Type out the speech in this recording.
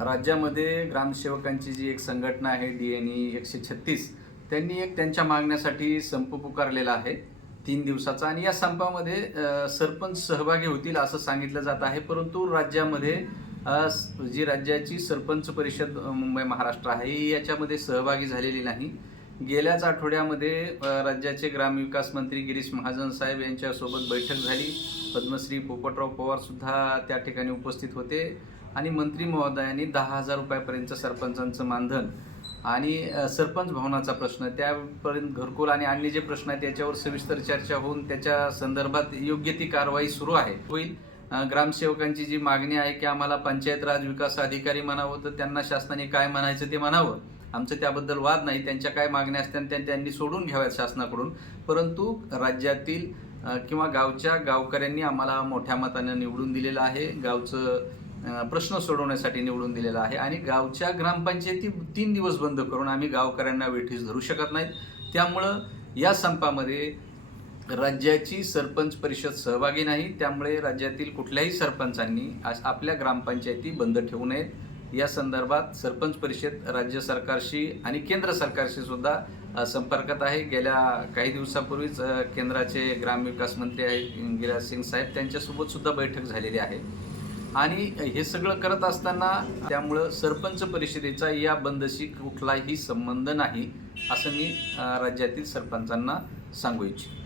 राज्यामध्ये ग्रामसेवकांची जी एक संघटना आहे डी एन ई एकशे छत्तीस त्यांनी एक त्यांच्या मागण्यासाठी संप पुकारलेला आहे तीन दिवसाचा. आणि या संपामध्ये सरपंच सहभागी होतील असं सांगितलं जात आहे. परंतु राज्यामध्ये जी राज्याची सरपंच परिषद मुंबई महाराष्ट्र आहे ही याच्यामध्ये सहभागी झालेली नाही. गेल्याच आठवड्यामध्ये राज्याचे ग्रामविकास मंत्री गिरीश महाजन साहेब यांच्यासोबत बैठक झाली. पद्मश्री पोपटराव पवारसुद्धा त्या ठिकाणी उपस्थित होते. आणि मंत्री महोदयांनी दहा हजार रुपयापर्यंत सरपंचांचं मानधन आणि सरपंच भवनाचा प्रश्न त्यापर्यंत घरकुल आणि अन्य जे प्रश्न आहेत त्याच्यावर सविस्तर चर्चा होऊन त्याच्या संदर्भात योग्य ती कारवाई सुरू आहे. होईल. ग्रामसेवकांची जी मागणी आहे की आम्हाला पंचायत राज विकास अधिकारी म्हणावं तर त्यांना शासनाने काय म्हणायचं ते म्हणावं. आमचं त्याबद्दल वाद नाही त्यांच्या काय मागण्या असत्या त्या त्यांनी सोडून घ्याव्यात शासनाकडून. परंतु राज्यातील किंवा गावच्या गावकऱ्यांनी आम्हाला मोठ्या मतानं निवडून दिलेलं आहे गावचं प्रश्न सोडवण्यासाठी निवडून दिलेला आहे आणि गावच्या ग्रामपंचायती तीन दिवस बंद करून आम्ही गावकऱ्यांना वेठीस धरू शकत नाहीत. त्यामुळं या संपामध्ये राज्याची सरपंच परिषद सहभागी नाही त्यामुळे राज्यातील कुठल्याही सरपंचांनी आज आपल्या ग्रामपंचायती बंद ठेवू नयेत. या संदर्भात सरपंच परिषद राज्य सरकारशी आणि केंद्र सरकारशी सुद्धा संपर्कात आहे. गेल्या काही दिवसापूर्वीच केंद्राचे ग्रामविकास मंत्री आहेत गिराज सिंग साहेब त्यांच्यासोबत सुद्धा बैठक झालेली आहे. आणि हे सगळं करत असताना त्यामुळं सरपंच परिषदेचा या बंदशी कुठलाही संबंध नाही असं मी राज्यातील सरपंचांना सांगू इच्छितो.